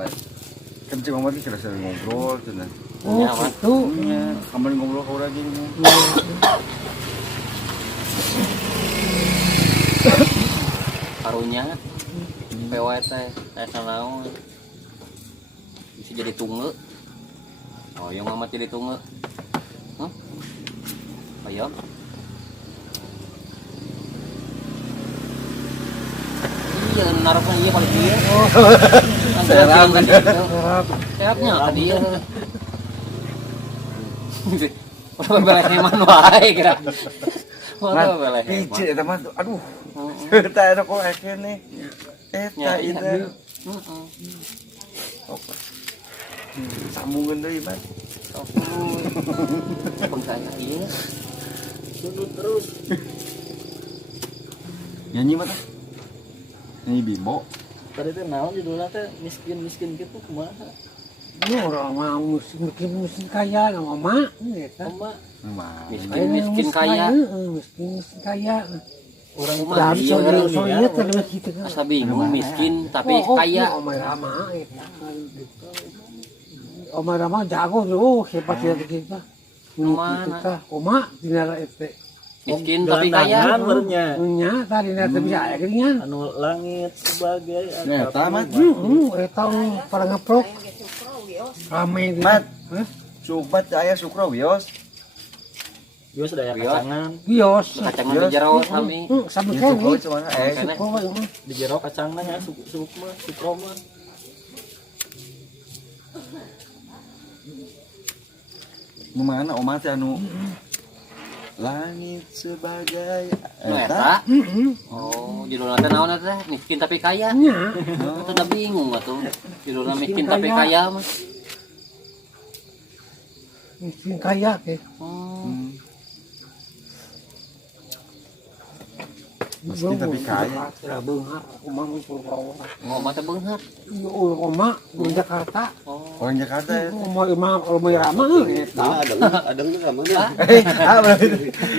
Kan cik Muhammad kira sering ngobrol cenah. Oh, gitu. Nya, kemarin ngobrol ka urang gini. Karunya PWT teh sanaon. Bisa jadi tunge. Oh, yang Muhammad jadi tunge. Ayo. Iya, narapnya iya kali dia. Oh. Serap kan dia. Serapnya kan dia. Orang beleh heman wae kira. Orang beleh heman. Ije eta mah aduh. Eta ada kok ekene. Eta itu. Heeh. Oke. Sambungan deui, Mas. Bangkanya ieu. Terus. Nyanyi mah tah. Nyanyi Bimbo. Tadi teh naon judulna teh miskin gitu kumaha? Ini orang mau miskin kaya nama mak eta. Emak Miskin kaya. Miskin kaya. urang Kumaha Tapi ieu? soalnya terus gitu kan. Asa bingung miskin tapi kaya. Omah Rama eta. Omah Rama jago tuh, hebat ya kita. Mana? Oma dina eta. Miskin tapi kaya. bernya Nya tadi na teh bisa aya geuningan. anu langit sebagai Eta mah Eta pada ngeprok. Rame di. Mat. Subat aya sukro wios. bios daya Bios. kacangan Bios. Kacang di jero sami. Sabu Ieu kan. sukro cuman Kene. di jero kacangna ya sukro mah Nu mana omah teh anu langit sebagai Nu eta. Oh, judulna teh naon eta? Miskin tapi kaya. Nya. Itu udah bingung atuh. Judulna miskin tapi kaya mah. Miskin kaya ke. Miskin tapi kaya. Tidak beunghar, omah mun purwawa. Ngomong teh beunghar. Ieu omah di Jakarta. Orang Jakarta ya. Omah Rama eta. ada enggak kamu nih Berarti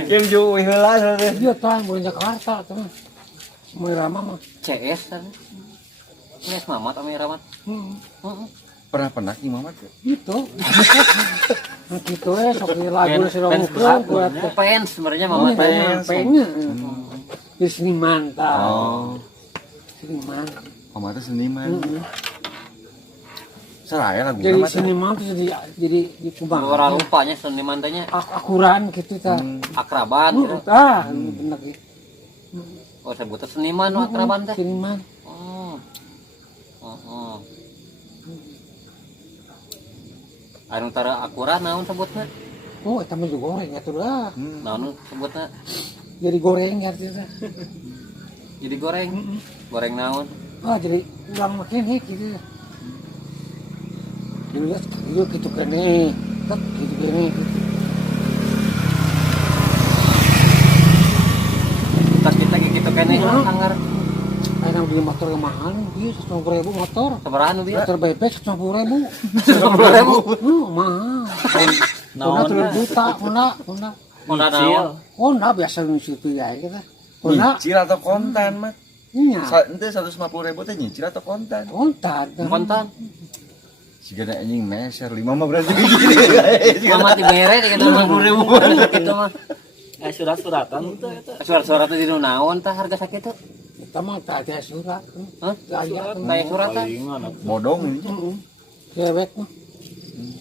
yang jauh heula teh. Dia tah di Jakarta tuh. Omah Rama mah. CS kan. CS Mamat ame Ramat. Heeh. Pernah Muhammad ya? Gitu. Nah gitu sok di lagu si Romukro buat Fans sebenarnya Mamat. pengen. Di seniman tah. Oh, Seniman. omah teh seniman. Saraya lagu Jadi mah teh. seniman tuh jadi kubang. Orang lupanya seniman teh nya Akuran gitu tah. akraban. Tah, bener gitu. Oh, sebutnya seniman nu akraban teh. Seniman. Oh. Heeh. Anu tara akurat naon sebutna? Oh, eta mah goreng atuh lah. Naon sebutna? Jadi goreng artinya. Jadi goreng. Goreng naon? Ah, jadi urang makin gitu. Dulu gitu kene. Tak gitu kene. Tas kita gitu kene anggar. Ayo nang beli motor yang mahal, dia 150.000 motor. Sabaraha nu bieu? Motor bebek 150.000. 10.000. Mahal. naon Honda 3 juta, Honda. Honda naon? Honda biasa nu situ ya kita. Honda Nyicil atau kontan mah? nya. Ente 150.000 teh nyicil atau kontan? Kontan. Kontan. Sigana anjing meser 5 mah berarti gini. Mamat dibere di 50.000 kitu mah. surat-suratan itu eta Surat-surat teh di nu naon tah harga sakitu? Kita mah tak ada surat. Hah? Aya Kayak surat tah. Bodong ini. bebek mah.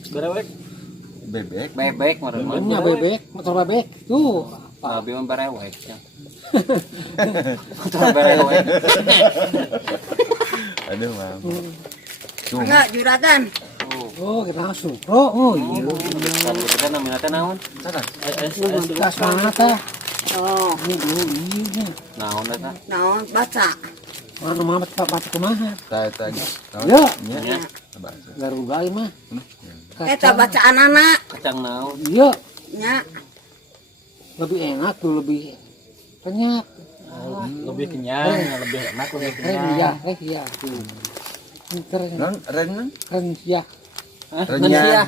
berewek Bebek. Bebek mah. Nya bebek, motor bebek. Tuh. Abi mah berewek. Motor berewek. Aduh, Mam. Enggak, juragan. Oh, kita langsung pro. Oh, iya. Kan gitu kan namanya teh naon? Sana. Gas mana teh? Oh, Ini. Naon eta? naon baca. Mana mah baca kumaha? Tanya. Ya, Nya garuga ieu mah. Eta bacaan anak. kacang naon? Iya, Nya, lebih enak tuh, lebih kenyat. lebih kenyang lebih enak lebih kenyang Ya. Pinter ya. Non, ren Keren ya. renyah.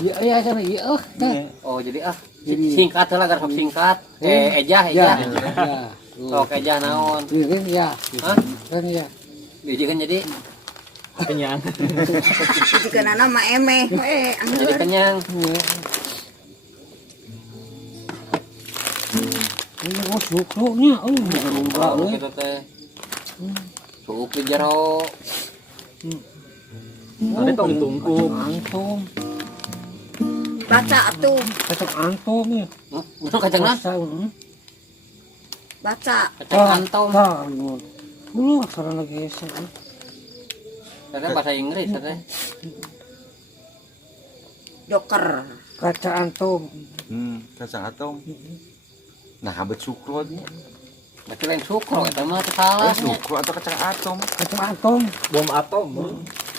Iya, sana iya. Oh, jadi Jadi- singkat lah agar sok singkat. Ejah. Ya. Sok ejah naon? Keren ya. Hah? Keren ya. Biji kan jadi Kenyang. Jika nana mah emeh, Jadi kenyang. Ini kok sukronya, enggak Oh, kita teh. Suuk di jero. Ada tong ditungkuk. Antum, baca atuh, kacang antum ya. Betul kacang nah? baca. Kacang antom. Dulu karena lagi esek. Teh bahasa Inggris teh. Doker. Kaca antum. Kacang atom. Nah, habet sukrotnya. Berarti lain sukro eta mah teu salah. Sukro atau kacang atom? Kacang atom. Bom atom.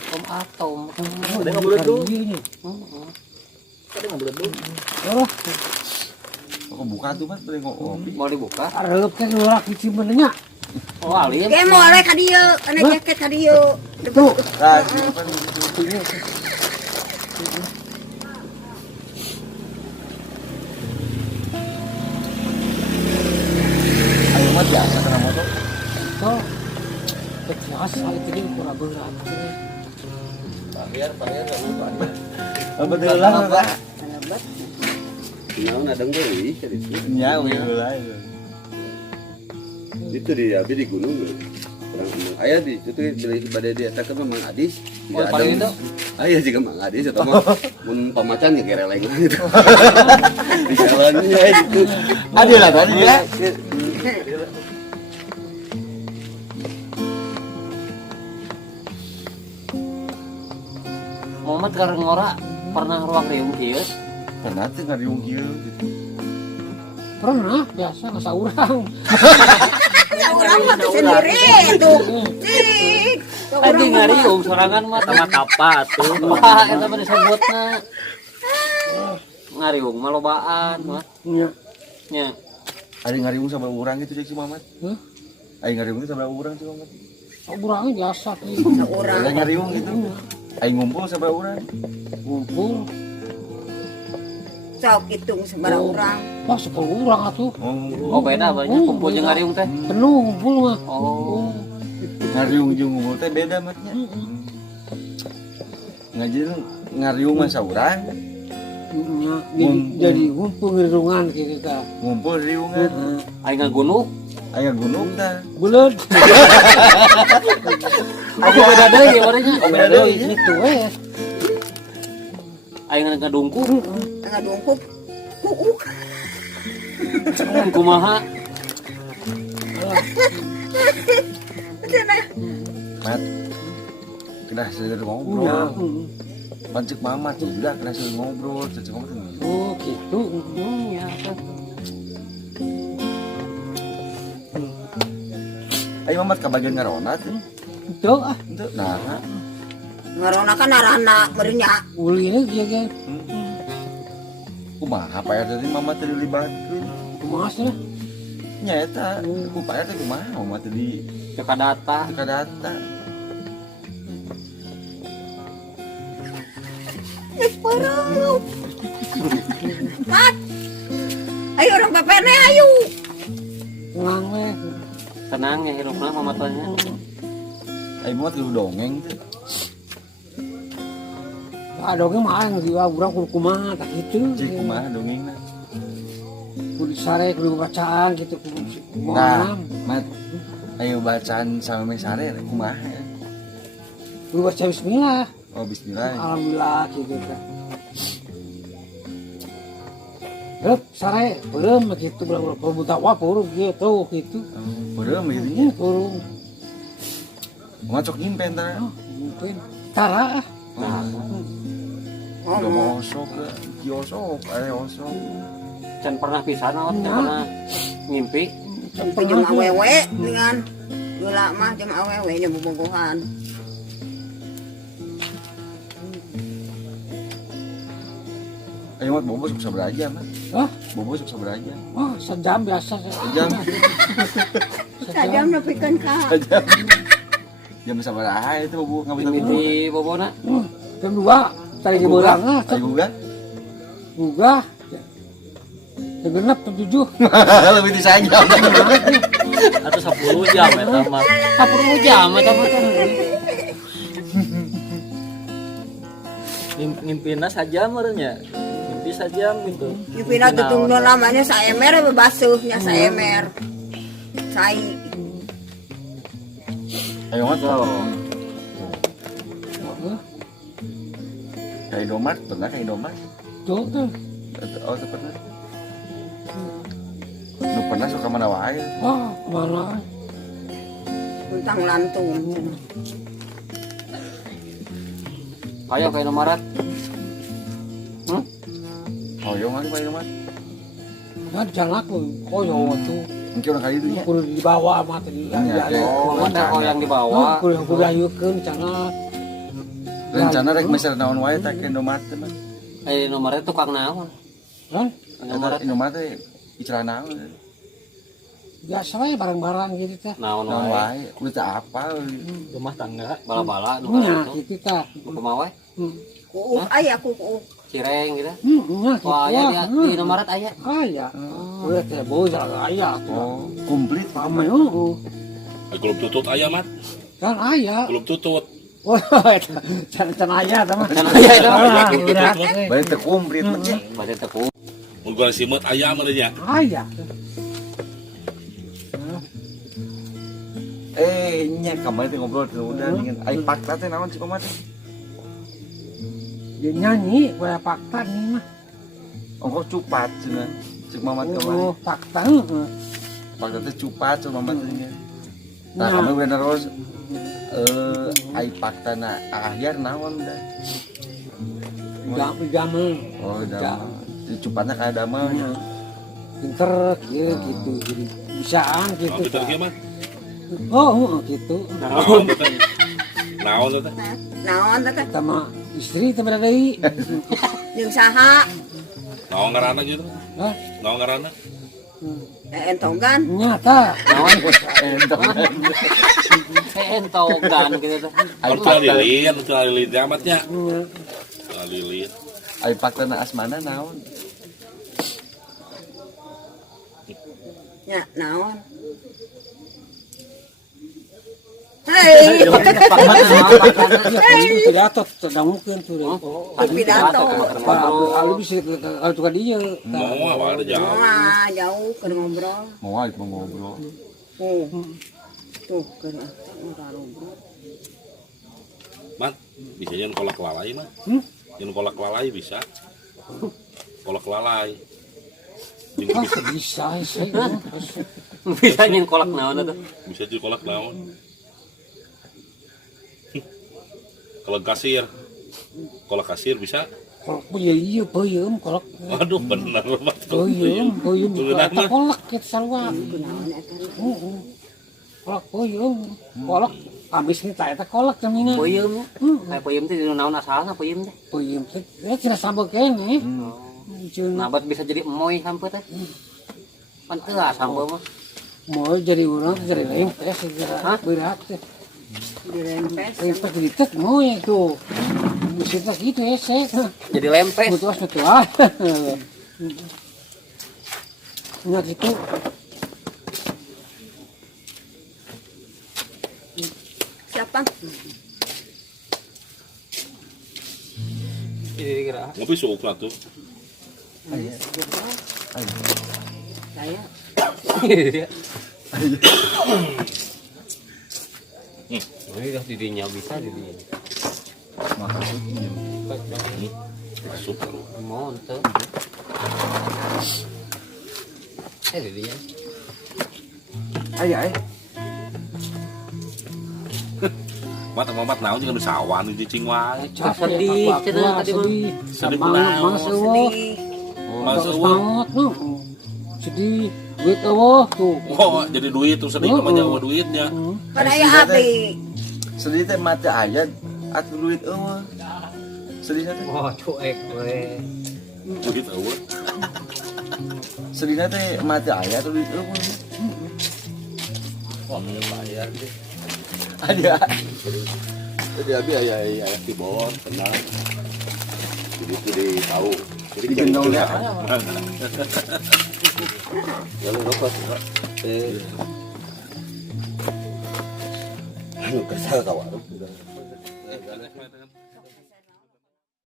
Bom atom. Ada nggak boleh tuh. Heeh. Ada nggak boleh tuh. Oh, Aku buka tuh mas, boleh ngopi. Mau dibuka? arep teh leurak hiji menenya. Oh, alim. Ge more ka dieu, ana jaket ka dieu. Tuh, Nah, itu kan gitu. Ayo mas biasa kena motor. tuh. Kejas hari ini kurang berat. Apa dulu lah pak? Naon ada deui ka ditu. Ya, dulu lah. Itu di abi di gunung. Orang emang aya di itu pada di eta ke Mang Adis. Oh, paling itu. Aya juga Mang Adis eta mah mun pamacan ya gereleng gitu. Di jalannya itu. Ada lah tadi ya. Muhammad kareng ngora pernah ruang riung kieu. Pernah tuh ngariung kieu gitu. Pernah biasa nggak urang. Ya urang mah teu sendiri tuh. Cik. Tadi ngariung sorangan mah sama kapat tuh. Wah, eta mah disebutna. Ngariung mah lobaan mah. Nya. Nya. Ada ngariung sama orang gitu cek si Mamat. Hah? Ada ngariung sama orang si Mamat. Urangnya biasa nih. Urang. Ada ngariung gitu. Ada ngumpul sama orang. Ngumpul. Sok hitung sebarang urang. Wah, 10 urang atuh. Oh, beda banyak kumpul jeung ngariung teh. Penuh ngumpul mah. Oh. Ngariung jeung ngumpul teh beda matnya. Ngajin ngariung mah saurang, Nya, jadi ngumpul ngerungan kita. ngumpul riungan. Aing ngagunuk. Aya gunung tah. Bulan. Aku beda deui ya barenya. Oh, beda deui. Itu weh. Aing ngadungkuk. Tengah dungkuk. Kuuk. Kumaha? Mat. Kena seueur ngobrol. Pancik Mamat juga kena seueur ngobrol, cek Mamat. Oh, gitu. Ya, Ayo Mamat ka bagian ngarona tuh. Itu ah, Itu nah. Ngarona kan arahna meureunnya. ulinya dia kan. Kumaha payah tadi Mamat teh dilibatkeun. Mas lah. Nya eta, ku payah teh kumaha Mamat teh di teka data. teka data. Geus pareuh. Mat. Ayo orang bapene ayo. Tenang weh. Tenang ya hirupna mamatanya. Ayo Mamat kudu dongeng tuh. Ada orang mah ngeliwa urang kudu kumaha tak gitu. Cik kumaha dongengna. Kudu sare kudu bacaan gitu kudu Nah, kumaha. Mat. Ayo bacaan sama sare kumaha. Kudu baca bismillah. Oh bismillah. Alhamdulillah gitu kan. Rep sare beureum gitu berapa mutawa beureum gitu gitu. Beureum gitu. Beureum. Mamat sok nyimpen tah. Mungkin tara ah. Udah mau osok ke kiosok, ada osok. Can pernah pisan awak can pernah ngimpi. Sampai jeung awewe dengan geula mah jeung awewe nya bobogohan. Ayo Mat, bobo sok sabaraha Mat. Hah? Bobo sok sabaraha. Wah, sejam biasa. Jam. Sajam nepikeun ka. Jam. Jam sabaraha itu bobo ngabis Mimpi bobona. Jam 2 tadi di beurang ah. Ayo buka. Buka. Jam 6 jam 7. Lebih di saja. Atau 10 jam eta mah. 10 jam eta mah. Ngimpina saja merenya. Ngimpi saja gitu. Dipindah tutung namanya saemer bebasuhnya saemer. Sai. Ayo mat. Kayak Indomaret, pernah kayak Indomaret? Tuh tuh. Oh, itu pernah. Lu pernah suka mana wae? Wah, mana? Tentang lantung. Ayo kayak Indomaret. Oh, yo nggak kayak Indomaret. Kan jalan aku, koyo tuh. Mungkin orang kali itu ya. Kudu di bawah mah tadi. Iya, iya. Oh, ada yang di bawah. Kudu ayeukeun cenah. Rencana rek meser naon wae tak ke Indomaret mah. Indomaret tukang naon? Kan Indomaret teh icara naon. biasa wae barang-barang gitu teh. Naon Naon wae. wae, kudu teh apa euy. Rumah tangga. Bala-bala nu Nya kana gitu tah. kumaha wae? Kuuk aya kuuk. Cireng gitu. Nya gitu. Wah, aya di Indomaret aya. Aya. Udah teh bojal aya tuh. Oh, komplit. Pame heeh. Klub tutut aya mat, Kan aya. klub tutut. Oh, can aya tah mah. Can aya itu. Udah. Bae teh komplit mah. Bade teku. Mun gua simut aya merenya. Aya. Nya kemarin teh ngobrol udah dengan ai fakta teh naon sih komat. Dia nyanyi kayak fakta nih mah. Ongko cupat cenah. Cek mamat Oh, kemarin. fakta heeh. Fakta teh cupat cuma mamat teh. Nah, Nah. kami bener terus ai fakta na akhir naon dah. Jamel. Oh, damel. Cupatnya kayak damel nya. Pinter gitu jadi bisaan gitu. Naon bener ge mat? Oh, gitu. Naon teh? Naon teh? Naon teh Sama istri teman deui. jeung saha? Naon ngaranna gitu? Hah? Naon ngaranna? Entogan. Nyata. Naon? Entogan gitu teh. Anu teh lilin, teh lilin teh amatnya. Nya. Teh lilin. Ai fakta na asmana naon? Ya, naon? Hei, Pidato terdangukeun tuh. pidato. Alu bisa kalau tukar dia. Moal wae ada jauh. Wah, jauh keur ngobrol. Mau ai ngobrol. Tuh, keur ngobrol. Mat, bisa nyen kolak lalai mah. Nyen kolak lalai bisa. Kolak lalai. Bisa sih. Bisa nyen kolak naon atuh. Bisa jadi kolak naon. Kalau kasir. Kolak kasir bisa. Kalau punya iya peuyeum kolak. Aduh bener mat. Peuyeum Beunah eta mah. kolak kita sarua. Kolak peuyeum. Kolak habis ini tak eta kolak jamina. Peuyeum. Kayak peuyeum teh dinu naon asalna peuyeum teh. Peuyeum teh ya cenah sampe kene. Cenah Nabat bisa jadi emoy sampai teh. Pan teu sampai mah. mau jadi urang jadi lempes Hah? berat teh. Dirempes. Lempes jadi tek mau itu. Musitnya gitu ya sek. Jadi lempes. Betul betul ah. Nggak gitu. Siapa? Ini kira. Ngopi suuk lah tuh. Saya. Ini dah didinya bisa didinya. Masuk lu. Mau ente. Didinya. Ayo ai. Mat mat naon jeung sawan di cicing wae. Sedih, cenah tadi mah. Sedih Semangat kunaon? masuk. Sedih. Masuk. Semangat tuh. Sedih. Duit eueuh tuh. Oh, jadi duit terus sedih mah nyawa duitnya. Kan aya api. Sedih teh mati aya atuh duit eueuh. Sedihna teh. Wah, cuek we. Duit eueuh. Sedihna teh mati aya atuh duit eueuh. Wah, bayar deh. Ada. Jadi abi aya di bawah tenang. Jadi tahu. Jadi Digendong ya. Ya lu rokok. Anu kesal tawa.